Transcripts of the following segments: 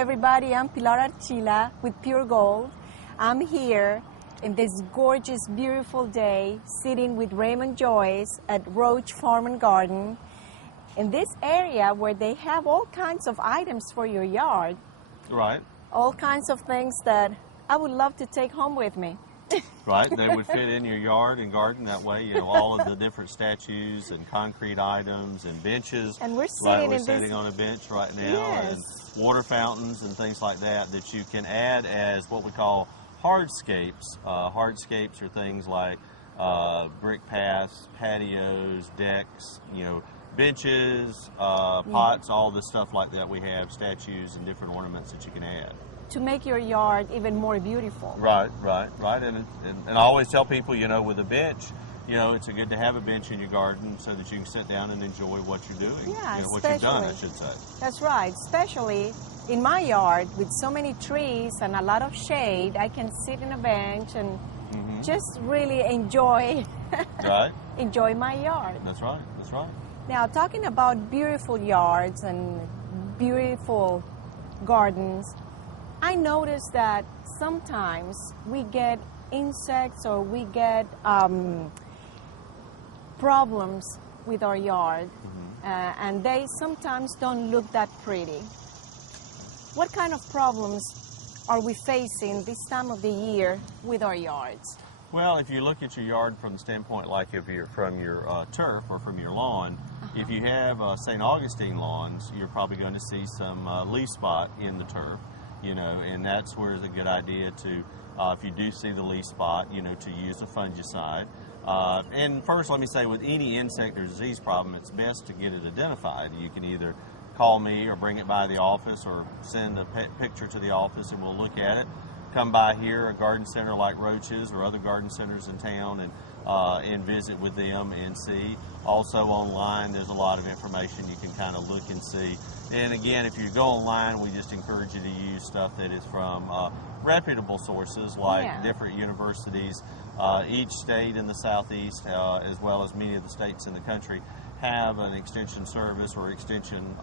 everybody, I'm Pilar Archila with Pure Gold. I'm here in this gorgeous, beautiful day, sitting with Raymond Joyce at Roche Farm and Garden, in this area where they have all kinds of items for your yard. Right. All kinds of things that I would love to take home with me. Right, they would fit in your yard and garden that way, you know, all of the different statues and concrete items and benches. And we're sitting on a bench right now, yes, and water fountains and things like that that you can add as what we call hardscapes. Hardscapes are things like brick paths, patios, decks, you know, benches, pots, all the stuff like that. We have statues and different ornaments that you can add to make your yard even more beautiful. Right. And I always tell people, you know, with a bench, you know, it's good to have a bench in your garden so that you can sit down and enjoy what you're doing. Yeah, you know, what you've done, I should say. That's right. Especially in my yard with so many trees and a lot of shade, I can sit in a bench and just really enjoy enjoy my yard. That's right. Now, talking about beautiful yards and beautiful gardens, I noticed that sometimes we get insects or we get problems with our yard, and they sometimes don't look that pretty. What kind of problems are we facing this time of the year with our yards? Well, if you look at your yard from the standpoint like if you're from your turf or from your lawn, if you have St. Augustine lawns, you're probably going to see some leaf spot in the turf. You know, and that's where it's a good idea to, if you do see the leaf spot, you know, to use a fungicide. And first, let me say, with any insect or disease problem, it's best to get it identified. You can either call me or bring it by the office or send a picture to the office and we'll look at it. Come by here, a garden center like Roche's or other garden centers in town, and visit with them and see. Also online, there's a lot of information you can kind of look and see. And again, if you go online, we just encourage you to use stuff that is from reputable sources like different universities. Each state in the southeast, as well as many of the states in the country, have an extension service or extension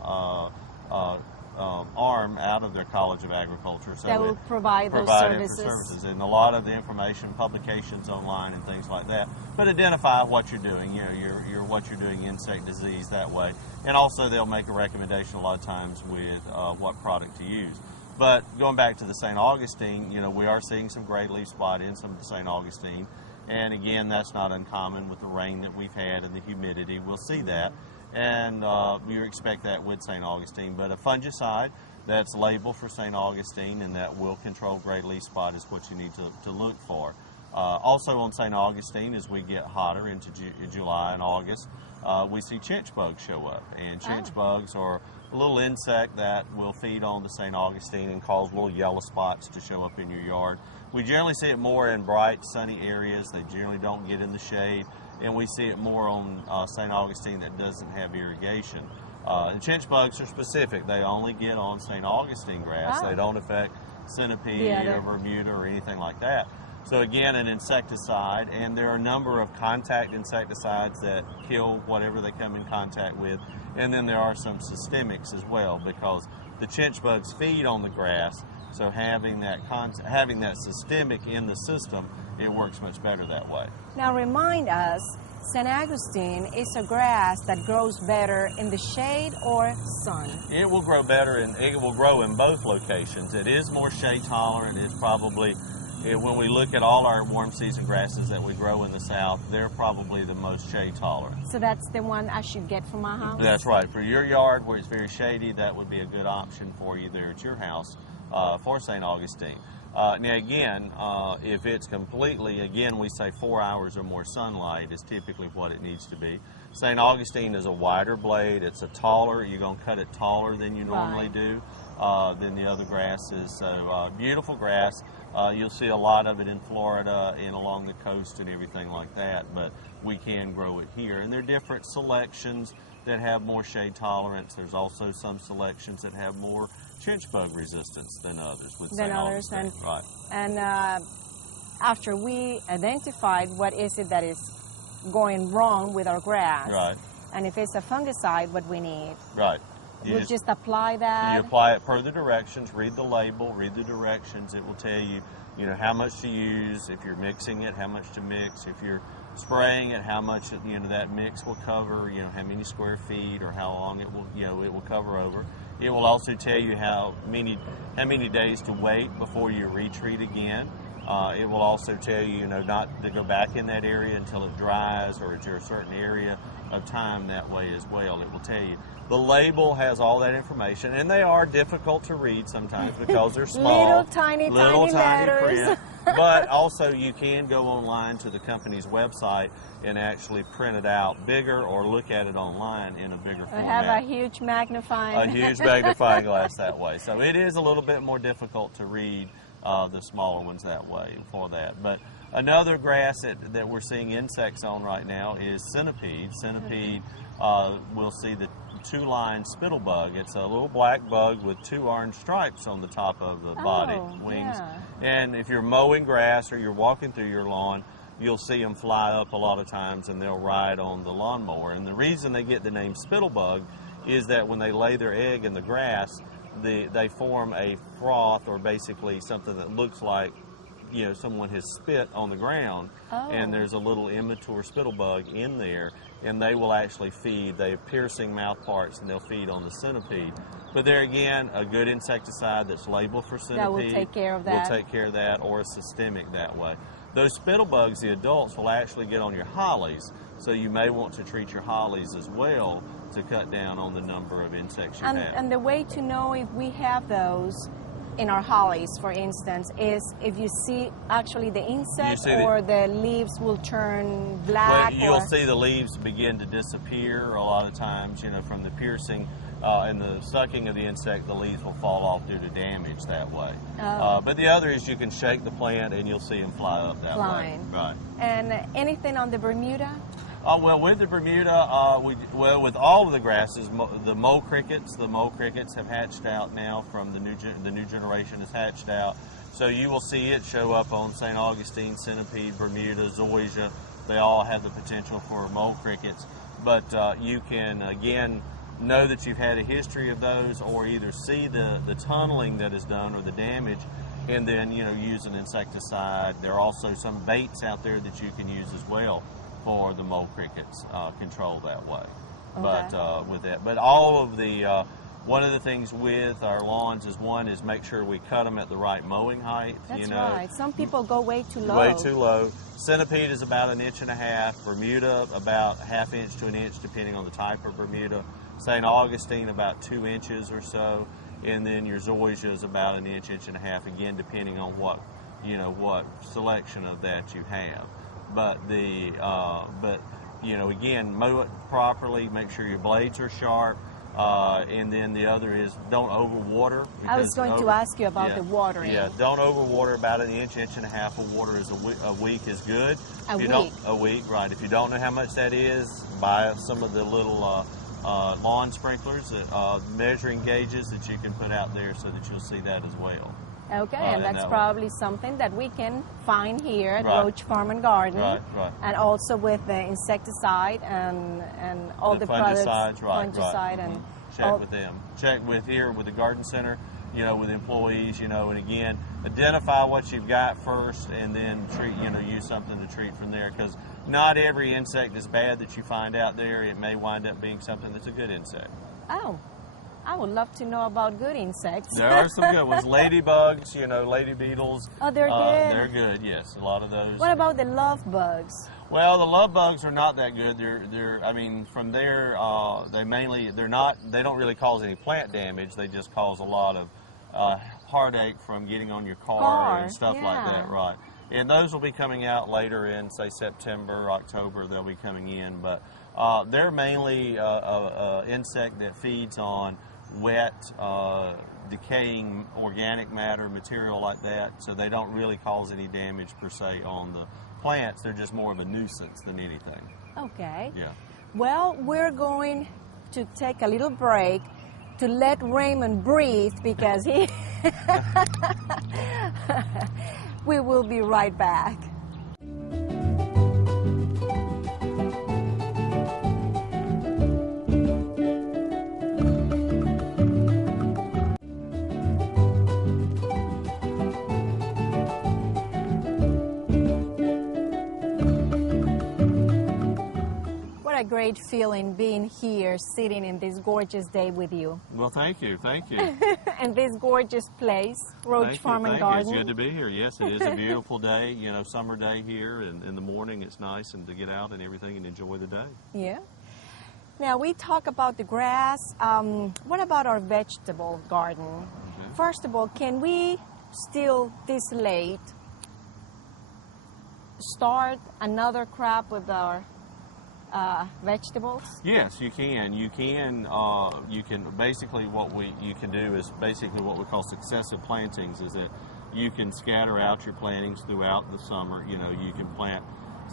arm out of their College of Agriculture. So that will provide those services. And a lot of the information, publications online and things like that. But identify what you're doing, you know, what you're doing, insect disease that way. And also they'll make a recommendation a lot of times with what product to use. But going back to the St. Augustine, you know, we are seeing some gray leaf spot in some of the St. Augustine. And again, that's not uncommon with the rain that we've had and the humidity. We'll see that. And you expect that with St. Augustine. But a fungicide that's labeled for St. Augustine and that will control gray leaf spot is what you need to look for. Also on St. Augustine, as we get hotter into July and August, we see chinch bugs show up. And chinch bugs are a little insect that will feed on the St. Augustine and cause little yellow spots to show up in your yard. We generally see it more in bright, sunny areas. They generally don't get in the shade. And we see it more on St. Augustine that doesn't have irrigation. And chinch bugs are specific. They only get on St. Augustine grass. They don't affect Centipede or Bermuda or anything like that. So again, an insecticide, and there are a number of contact insecticides that kill whatever they come in contact with. And then there are some systemics as well, because the chinch bugs feed on the grass. So having that systemic in the system, it works much better that way. Now remind us, St. Augustine is a grass that grows better in the shade or sun? It will grow better, and it will grow in both locations. It is more shade tolerant. It's probably, when we look at all our warm season grasses that we grow in the south, they're probably the most shade tolerant. So that's the one I should get for my house? That's right. For your yard where it's very shady, that would be a good option for you there at your house for St. Augustine. Now again, if it's completely, again we say 4 hours or more sunlight is typically what it needs to be. St. Augustine is a wider blade, it's a taller, you're going to cut it taller than you normally do than the other grasses. So beautiful grass, you'll see a lot of it in Florida and along the coast and everything like that, but we can grow it here. And there are different selections that have more shade tolerance. There's also some selections that have more chinch bug resistance than others with St. Augustine. And after we identified what is it that is going wrong with our grass, and if it's a fungicide, what we need. We'll just apply that. You apply it per the directions. Read the label. Read the directions. It will tell you, how much to use. If you're mixing it, how much to mix. If you're spraying it, how much that mix will cover. How many square feet or how long it will it will cover over. It will also tell you how many days to wait before you retreat again. It will also tell you, not to go back in that area until it dries or at a certain area of time that way as well. It will tell you. The label has all that information, and they are difficult to read sometimes because they're small. Little tiny letters. Print. But also you can go online to the company's website and actually print it out bigger or look at it online in a bigger format. Have a huge magnifying. A huge magnifying glass that way. So it is a little bit more difficult to read the smaller ones that way for that. But another grass that we're seeing insects on right now is Centipede. Centipede, we'll see the two-line spittle bug. It's a little black bug with two orange stripes on the top of the body, wings. Yeah. And if you're mowing grass or you're walking through your lawn, you'll see them fly up a lot of times and they'll ride on the lawnmower. And the reason they get the name spittle bug is that when they lay their egg in the grass, they form a froth, or basically something that looks like someone has spit on the ground, and there's a little immature spittle bug in there, and they will actually feed. They have piercing mouth parts, and they'll feed on the centipede. But there again, a good insecticide that's labeled for centipede that will take care of that. Will take care of that, or a systemic that way. Those spittle bugs, the adults, will actually get on your hollies, so you may want to treat your hollies as well to cut down on the number of insects you have. And the way to know if we have those in our hollies, for instance, is if you see actually the insect or the leaves will turn black. Well, you'll see the leaves begin to disappear a lot of times, from the piercing and the sucking of the insect. The leaves will fall off due to damage that way. But the other is you can shake the plant and you'll see them fly up that way. Right. And anything on the Bermuda? Well, with the Bermuda, with all of the grasses, the mole crickets have hatched out now. From the new generation has hatched out. So you will see it show up on St. Augustine, Centipede, Bermuda, Zoysia. They all have the potential for mole crickets. But you can, again, know that you've had a history of those, or either see the tunneling that is done or the damage, and then use an insecticide. There are also some baits out there that you can use as well for the mole crickets control that way. Okay. But with that, but all of the one of the things with our lawns is make sure we cut them at the right mowing height. That's right. Some people go way too low. Way too low. Centipede is about 1.5 inches. Bermuda about 1/2 inch to 1 inch, depending on the type of Bermuda. St. Augustine about 2 inches or so, and then your Zoysia is about 1 inch, 1.5 inches, again depending on what selection of that you have. But again, mow it properly. Make sure your blades are sharp, and then the other is don't overwater. I was going to ask you about the watering. Yeah, don't overwater. About 1 inch, 1.5 inches of water is a week is good. A week, right? If you don't know how much that is, buy some of the little lawn sprinklers, measuring gauges that you can put out there, so that you'll see that as well. Okay, and that's probably something that we can find here at Roche Farm and Garden. Right. And also with the insecticide and all the products. Fungicide. And check with them. Check with the garden center, with employees, and again, identify what you've got first, and then treat, use something to treat from there, because not every insect is bad that you find out there. It may wind up being something that's a good insect. Oh. I would love to know about good insects. There are some good ones. Ladybugs, lady beetles. Oh, they're good? They're good, yes. A lot of those. What about the love bugs? Well, the love bugs are not that good. From there, they don't really cause any plant damage. They just cause a lot of heartache from getting on your car and stuff like that, right. And those will be coming out later in, say, September, October. They'll be coming in. But they're mainly an insect that feeds on wet, decaying organic matter, material like that, so they don't really cause any damage per se on the plants. They're just more of a nuisance than anything. Okay. Yeah. Well, we're going to take a little break to let Raymond breathe, because he... We will be right back. great feeling being here, sitting in this gorgeous day with you. Well, thank you. Thank you. And this gorgeous place, Roche Farm and Garden. It's good to be here. Yes, it is a beautiful day, you know, summer day here, and in the morning it's nice and to get out and everything and enjoy the day. Yeah. Now, we talk about the grass. What about our vegetable garden? Okay. First of all, can we still this late start another crop with our vegetables? Yes, you can. You can. You can basically you can do is basically what we call successive plantings. Is that you can scatter out your plantings throughout the summer. You know, you can plant,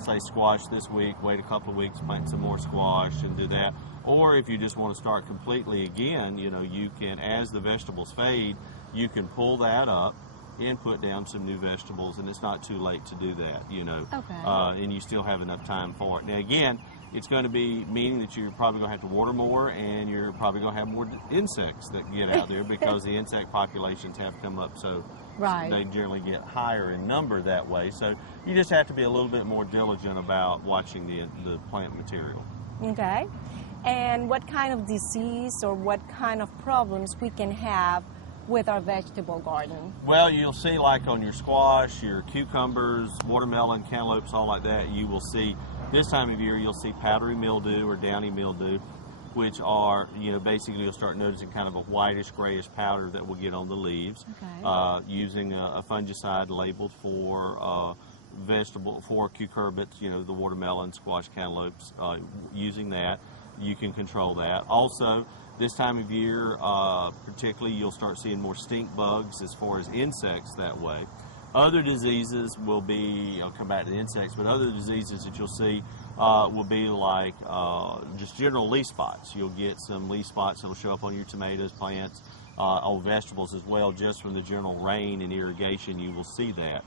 say, squash this week, wait a couple of weeks, plant some more squash, and do that. Or if you just want to start completely again, you know, you can, as the vegetables fade, you can pull that up and put down some new vegetables, and it's not too late to do that, you know. Okay. And you still have enough time for it. Now, again, it's going to be meaning that you're probably going to have to water more, and you're probably going to have more insects that get out there because the insect populations have come up, so right. They generally get higher in number that way. So you just have to be a little bit more diligent about watching the plant material. Okay. And what kind of disease or what kind of problems we can have with our vegetable garden? Well, you'll see like on your squash, your cucumbers, watermelon, cantaloupes, all like that, you will see this time of year you'll see powdery mildew or downy mildew, which are, you know, basically you'll start noticing kind of a whitish grayish powder that will get on the leaves. Okay. Using a fungicide labeled for for cucurbits, you know, the watermelon, squash, cantaloupes, using that, you can control that. Also, this time of year, particularly, you'll start seeing more stink bugs as far as insects that way. Other diseases will be, I'll come back to the insects, but other diseases that you'll see will be like just general leaf spots. You'll get some leaf spots that will show up on your tomatoes, plants, on vegetables as well. Just from the general rain and irrigation, you will see that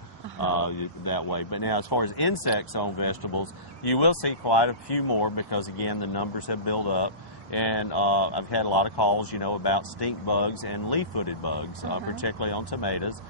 that way. But now, as far as insects on vegetables, you will see quite a few more because, again, the numbers have built up. And I've had a lot of calls, you know, about stink bugs and leaf-footed bugs, particularly on tomatoes.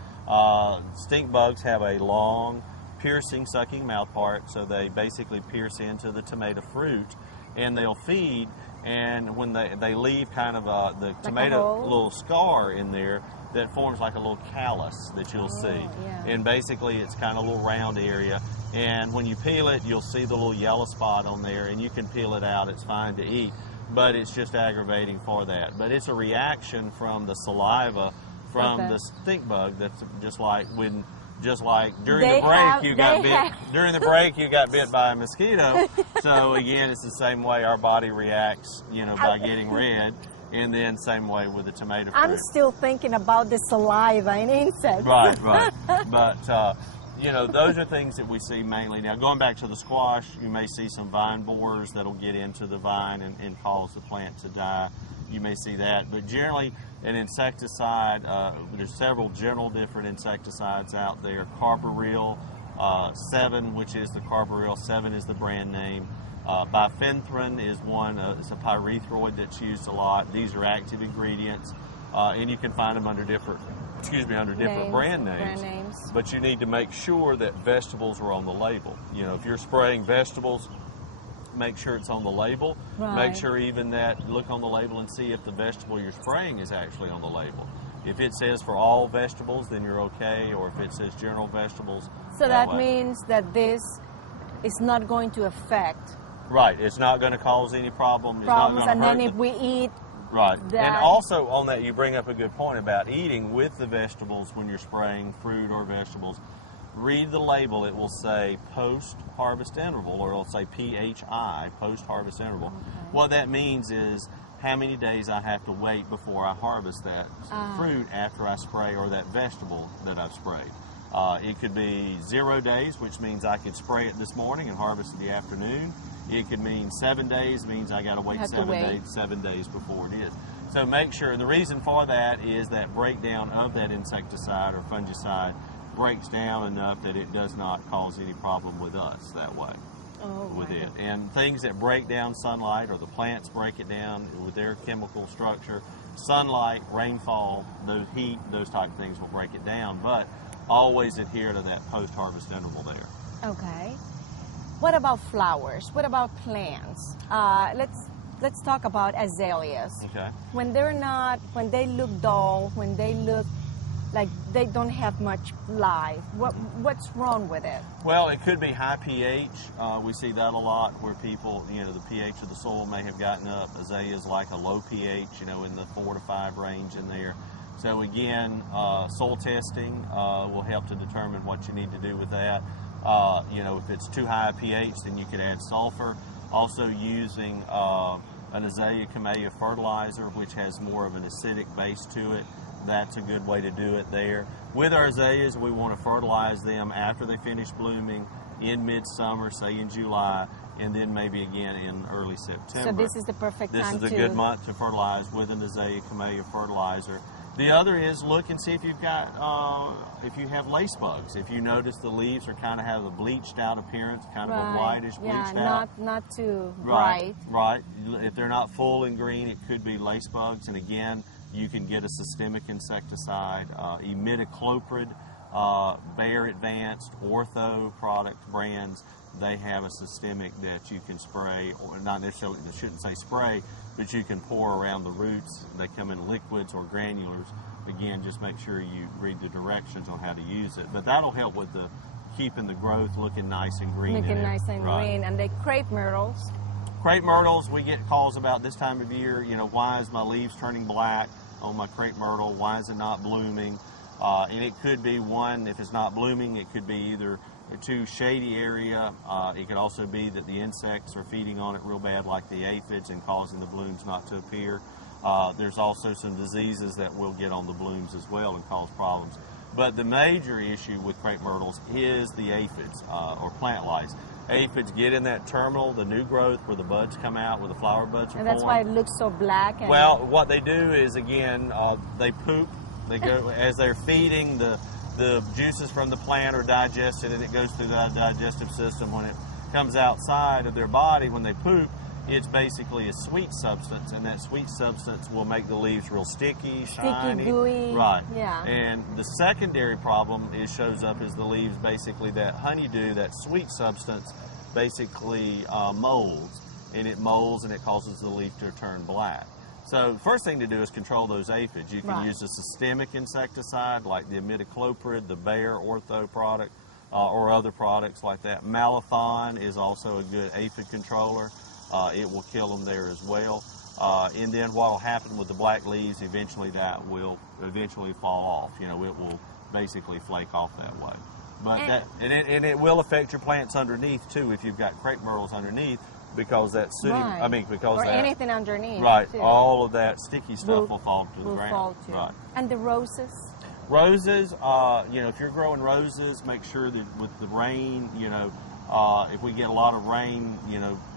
Stink bugs have a long, piercing, sucking mouth part, so they basically pierce into the tomato fruit, and they'll feed. And when they leave kind of the tomato little scar in there that forms like a little callus that you'll see. Yeah. And basically it's kind of a little round area. And when you peel it, you'll see the little yellow spot on there, and you can peel it out. It's fine to eat, but it's just aggravating for that. But it's a reaction from the saliva from the stink bug. That's just like when, during the break you got bit. During the break you got bit by a mosquito. So again, it's the same way our body reacts, you know, by getting red. And then same way with the tomato fruit. I'm still thinking about the saliva and insects. Right, right. But you know, those are things that we see mainly. Now, going back to the squash, you may see some vine borers that'll get into the vine and cause the plant to die. You may see that. But generally, an insecticide, there's several general different insecticides out there. Carbaryl 7, which is the Carbaryl 7 is the brand name. Bifenthrin is one. It's a pyrethroid that's used a lot. These are active ingredients, and you can find them under different brand names. But you need to make sure that vegetables are on the label. You know, if you're spraying vegetables, make sure it's on the label. Right. Make sure even that, look on the label and see if the vegetable you're spraying is actually on the label. If it says for all vegetables, then you're okay, or if it says general vegetables. So that means that this is not going to affect. Right, it's not going to cause any problem. It's Problems, not going to hurt. and then if we eat. Right, that. And also on that, you bring up a good point about eating with the vegetables when you're spraying fruit or vegetables. Read the label. It will say post-harvest interval, or it'll say PHI, post-harvest interval. Okay. What that means is how many days I have to wait before I harvest that fruit after I spray, or that vegetable that I've sprayed. It could be 0 days, which means I could spray it this morning and harvest in the afternoon. It could mean 7 days, means I got to wait 7 days before it is. So make sure, the reason for that is that breakdown of that insecticide or fungicide breaks down enough that it does not cause any problem with us that way. With it. And things that break down sunlight, or the plants break it down with their chemical structure, sunlight, rainfall, those heat, those type of things will break it down, but always adhere to that post-harvest interval there. Okay. What about flowers? What about plants? Let's talk about azaleas. Okay. When they look dull, when they look like they don't have much life, what's wrong with it? Well, it could be high pH. We see that a lot where people, the pH of the soil may have gotten up. Azaleas like a low pH, in the 4 to 5 range in there. So again, soil testing will help to determine what you need to do with that. If it's too high a pH, then you could add sulfur. Also using an Azalea camellia fertilizer, which has more of an acidic base to it. That's a good way to do it there. With our azaleas, we want to fertilize them after they finish blooming in midsummer, say in July, and then maybe again in early September. So this is the perfect time to... This is a good month to fertilize with an Azalea camellia fertilizer. The other is look and see if you've got, if you have lace bugs. If you notice the leaves are kind of have a bleached out appearance, kind of a whitish bleached out. Not too bright. Right. If they're not full and green, it could be lace bugs. And again, you can get a systemic insecticide, imidacloprid, Bayer Advanced, Ortho product brands. They have a systemic that you can spray, or not necessarily, I shouldn't say spray, but you can pour around the roots. They come in liquids or granulars. Again, just make sure you read the directions on how to use it. But that'll help with keeping the growth looking nice and green. Looking nice and green. And the Crape Myrtles. Crape Myrtles, we get calls about this time of year, why is my leaves turning black on my Crape Myrtle? Why is it not blooming? And it could be one, if it's not blooming, it could be either a too shady area. It could also be that the insects are feeding on it real bad, like the aphids, and causing the blooms not to appear. There's also some diseases that will get on the blooms as well and cause problems. But the major issue with Crape Myrtles is the aphids, or plant lice. Aphids get in that terminal, the new growth where the buds come out, where the flower buds are And that's formed. why it looks so black. And well, what they do is, again, they poop. They go as they're feeding, the juices from the plant are digested, and it goes through the digestive system. When it comes outside of their body, when they poop, it's basically a sweet substance, and that sweet substance will make the leaves real sticky, shiny. Gooey. Right. Yeah. And the secondary problem shows up is the leaves, basically that honeydew, that sweet substance, basically molds. And it molds and it causes the leaf to turn black. So the first thing to do is control those aphids. You can use a systemic insecticide like the imidacloprid, the Bayer Ortho product, or other products like that. Malathion is also a good aphid controller. It will kill them there as well. And then what will happen with the black leaves, eventually that will fall off. It will basically flake off that way. But and it will affect your plants underneath too if you've got Crape Myrtles underneath, because that or anything underneath. Right. Too. All of that sticky stuff will fall to the ground. Fall too. Right. And the roses? Roses, if you're growing roses, make sure that with the rain, if we get a lot of rain,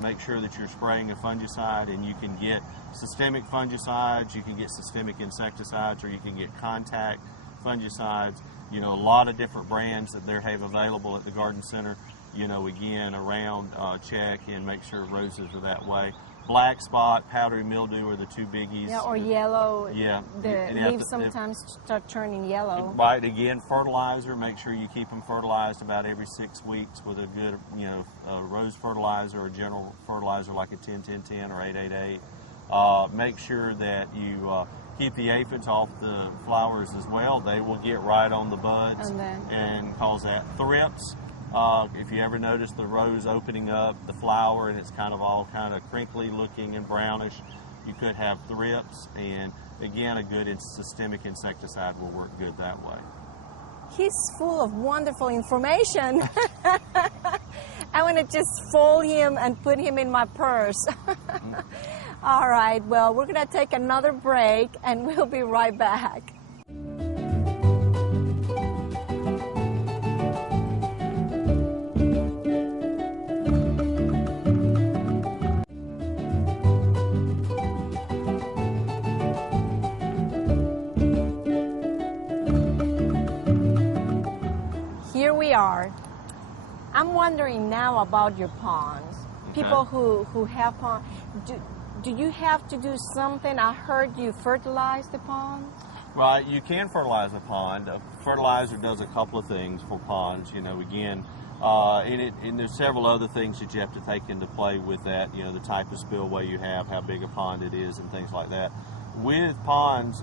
make sure that you're spraying a fungicide, and you can get systemic fungicides, you can get systemic insecticides, or you can get contact fungicides. A lot of different brands that they have available at the garden center. Again, around, check and make sure roses are that way. Black spot, powdery mildew are the two biggies. Yeah, or yellow. Yeah. The leaves sometimes start turning yellow. Right. Again, fertilizer. Make sure you keep them fertilized about every 6 weeks with a good, rose fertilizer or general fertilizer like a 10-10-10 or 8-8-8. Make sure that you keep the aphids off the flowers as well. They will get right on the buds and cause that. Thrips. If you ever notice the rose opening up the flower and it's all crinkly looking and brownish, you could have thrips, and again, a good systemic insecticide will work good that way. He's full of wonderful information. I want to just fold him and put him in my purse. All right, well, we're going to take another break and we'll be right back. Here we are. I'm wondering now about your ponds. Okay. People who have ponds, do you have to do something? I heard you fertilize the pond. Right, you can fertilize a pond. Fertilizer does a couple of things for ponds. Again, And there's several other things that you have to take into play with that, you know, the type of spillway you have, how big a pond it is, and things like that. With ponds,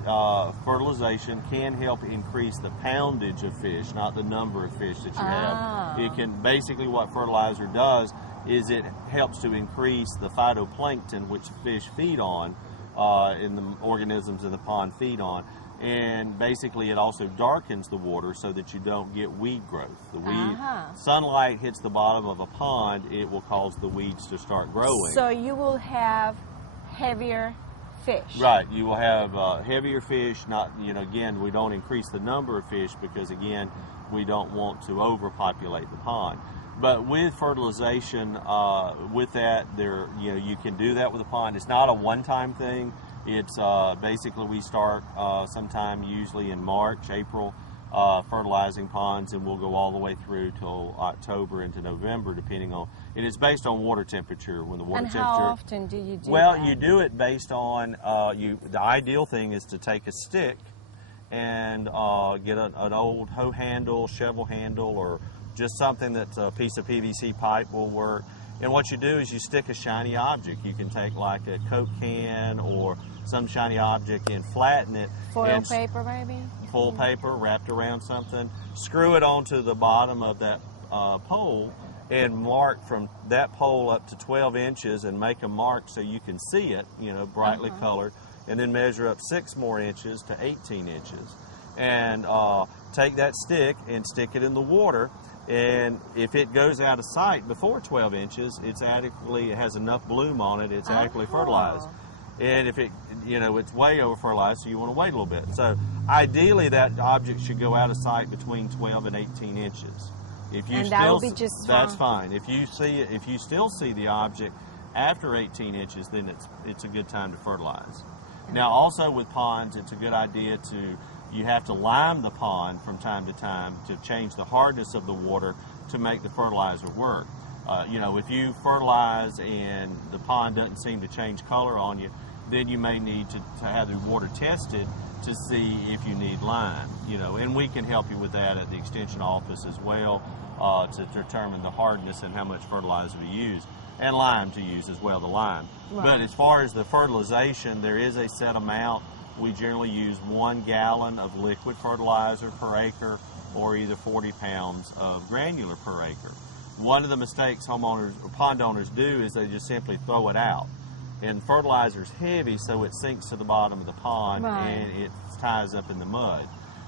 fertilization can help increase the poundage of fish, not the number of fish that you have. It can, basically what fertilizer does is it helps to increase the phytoplankton, which fish feed on, and the organisms in the pond feed on. And basically it also darkens the water so that you don't get weed growth. The weed, sunlight hits the bottom of a pond, it will cause the weeds to start growing. So you will have heavier fish. Right, you will have heavier fish. Not, you know, again, we don't increase the number of fish because, again, we don't want to overpopulate the pond. But with fertilization, with that, there, you know, you can do that with a pond. It's not a one-time thing. It's basically we start sometime usually in March, April, fertilizing ponds, and we'll go all the way through till October into November, depending on. It is based on water temperature. When the water and temperature. how often do you do Well, that? you do it based on the ideal thing is to take a stick and get an old hoe handle, shovel handle, or just something that's a piece of PVC pipe will work. And what you do is you stick a shiny object. You can take like a Coke can or some shiny object and flatten it. Foil paper, maybe? Foil paper wrapped around something. Screw it onto the bottom of that pole and mark from that pole up to 12 inches and make a mark so you can see it, you know, brightly colored. And then measure up 6 more inches to 18 inches. And take that stick and stick it in the water. And if it goes out of sight before 12 inches, it's adequately, it has enough bloom on it, it's adequately fertilized. And if it, you know, it's way over fertilized, so you want to wait a little bit. So ideally that object should go out of sight between 12 and 18 inches. If you and that will be just that's fine. If you see it, if you still see the object after 18 inches, then it's a good time to fertilize. Now also with ponds, it's a good idea to, you have to lime the pond from time to time to change the hardness of the water to make the fertilizer work. You know, if you fertilize and the pond doesn't seem to change color on you, then you may need to have the water tested to see if you need lime. You know, and we can help you with that at the extension office as well to determine the hardness and how much fertilizer to use. And lime to use as well, the lime. Right. But as far as the fertilization, there is a set amount. We generally use 1 gallon of liquid fertilizer per acre or either 40 pounds of granular per acre. One of the mistakes homeowners or pond owners do is they just simply throw it out. And fertilizer is heavy, so it sinks to the bottom of the pond and it ties up in the mud.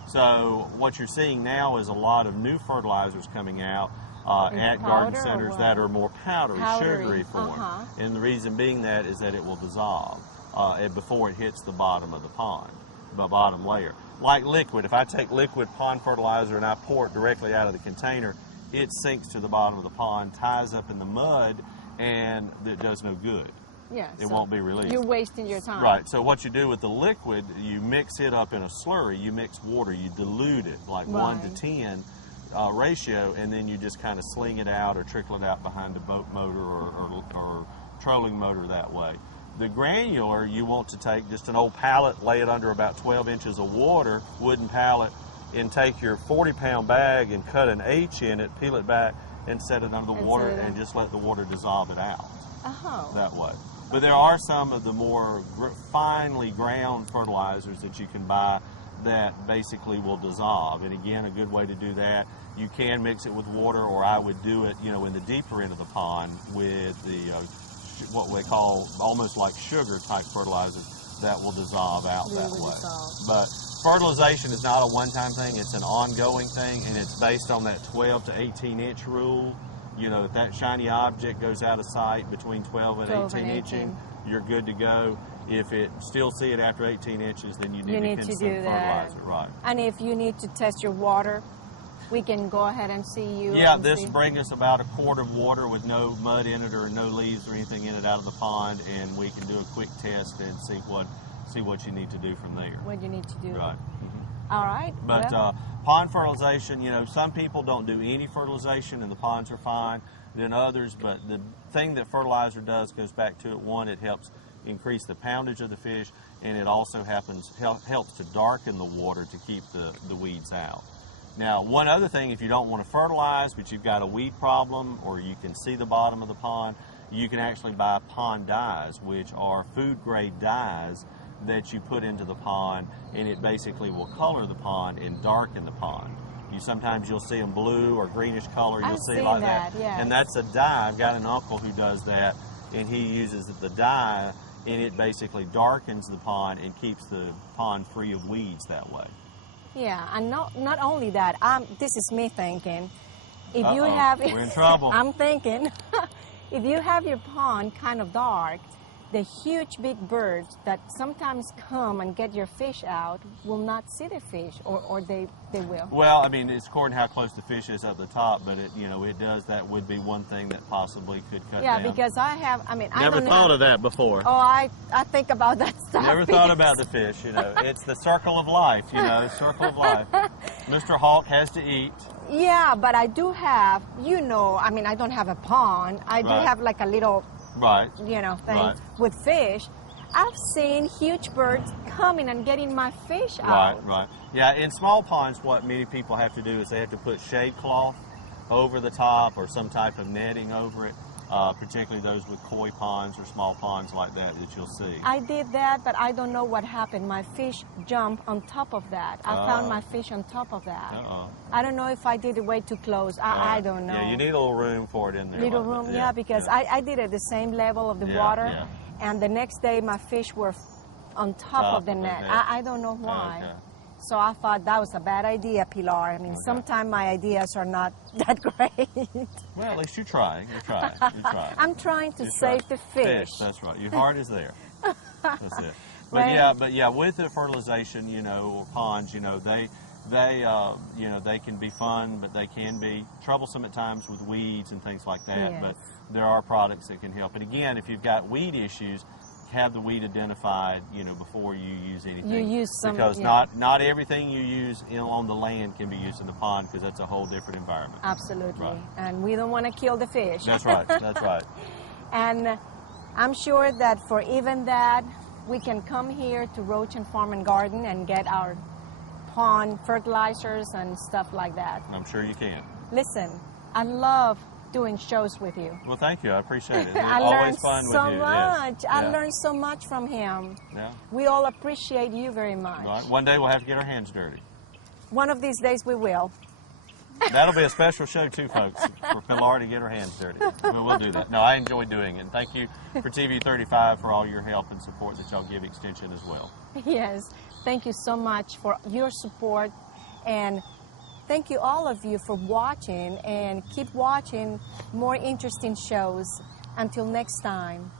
So what you're seeing now is a lot of new fertilizers coming out at garden centers that are more powdery, sugary form. And the reason being that is that it will dissolve before it hits the bottom of the pond, the bottom layer. Like liquid, if I take liquid pond fertilizer and I pour it directly out of the container, it sinks to the bottom of the pond, ties up in the mud, and it does no good. Yeah, it won't be released. You're wasting your time. Right, so what you do with the liquid, you mix it up in a slurry, you mix water, you dilute it, like 1 to 10 ratio, and then you just kind of sling it out or trickle it out behind a boat motor or trolling motor that way. The granular, you want to take just an old pallet, lay it under about 12 inches of water, wooden pallet, and take your 40-pound bag and cut an H in it, peel it back, and set it under the water and just let the water dissolve it out that way. But there are some of the more finely ground fertilizers that you can buy that basically will dissolve. And again, a good way to do that, you can mix it with water, or I would do it, you know, in the deeper end of the pond with the what we call almost like sugar type fertilizers that will dissolve out that way. But fertilization is not a one-time thing, it's an ongoing thing, and it's based on that 12 to 18 inch rule. You know, if that shiny object goes out of sight between 12 and 18 inches, you're good to go. If it still see it after 18 inches, then you need to consume fertilizer. Right. And if you need to test your water, we can go ahead and see you. Yeah, this brings us about a quart of water with no mud in it or no leaves or anything in it out of the pond, and we can do a quick test and see what you need to do from there. What you need to do. Right. All right. But pond fertilization, you know, some people don't do any fertilization and the ponds are fine than others, but the thing that fertilizer does goes back to it. One, it helps increase the poundage of the fish, and it also helps to darken the water to keep the weeds out. Now, one other thing, if you don't want to fertilize, but you've got a weed problem, or you can see the bottom of the pond, you can actually buy pond dyes, which are food-grade dyes that you put into the pond, and it basically will color the pond and darken the pond. Sometimes you'll see them blue or greenish color. You'll see like that. Yes. And that's a dye. I've got an uncle who does that, and he uses the dye, and it basically darkens the pond and keeps the pond free of weeds that way. Yeah, and not only that, this is me thinking, if you Uh-oh, have... we're in trouble. I'm thinking, if you have your pond kind of dark, the huge big birds that sometimes come and get your fish out will not see the fish, or they will. Well, I mean, it's according to how close the fish is at the top, but it does, that would be one thing that possibly could cut down. Yeah, because I Never thought of that before. Oh, I think about that stuff. Never thought about the fish, It's the circle of life, circle of life. Mr. Hawk has to eat. Yeah, but I do have, I don't have a pond. I do have like a little... Right. Thing with fish. I've seen huge birds coming and getting my fish out. Right. Yeah, in small ponds, what many people have to do is they have to put shade cloth over the top or some type of netting over it, particularly those with koi ponds or small ponds like that you'll see. I did that, but I don't know what happened. My fish jumped on top of that. I found my fish on top of that. I don't know if I did it way too close. I don't know. Yeah, you need a little room for it in there. Little room, yeah, because I did it at the same level of the water, and the next day my fish were on top of the net. I don't know why. Okay. So I thought that was a bad idea, Pilar. Sometimes my ideas are not that great. Well, at least you're trying. You're trying. I'm trying to save the fish. That's right. Your heart is there. That's it. But yeah, with the fertilization, or ponds, they can be fun, but they can be troublesome at times with weeds and things like that. Yes. But there are products that can help. And again, if you've got weed issues, have the weed identified, before you use anything. You use some, because not everything you use on the land can be used in the pond, because that's a whole different environment. Absolutely. Right. And we don't want to kill the fish. That's right. That's right. And I'm sure that for even that, we can come here to Roche and Farm and Garden and get our pond fertilizers and stuff like that. I'm sure you can. Listen, I love doing shows with you. Well, thank you. I appreciate it. It's I always learned fun so with you. much. Yes. I learned so much from him. Yeah. We all appreciate you very much. Right. One day we'll have to get our hands dirty. One of these days we will. That'll be a special show too, folks, for Pilar to get her hands dirty. We'll do that. No, I enjoy doing it. And thank you for TV 35 for all your help and support that y'all give Extension as well. Yes. Thank you so much for your support, and thank you all of you for watching, and keep watching more interesting shows. Until next time.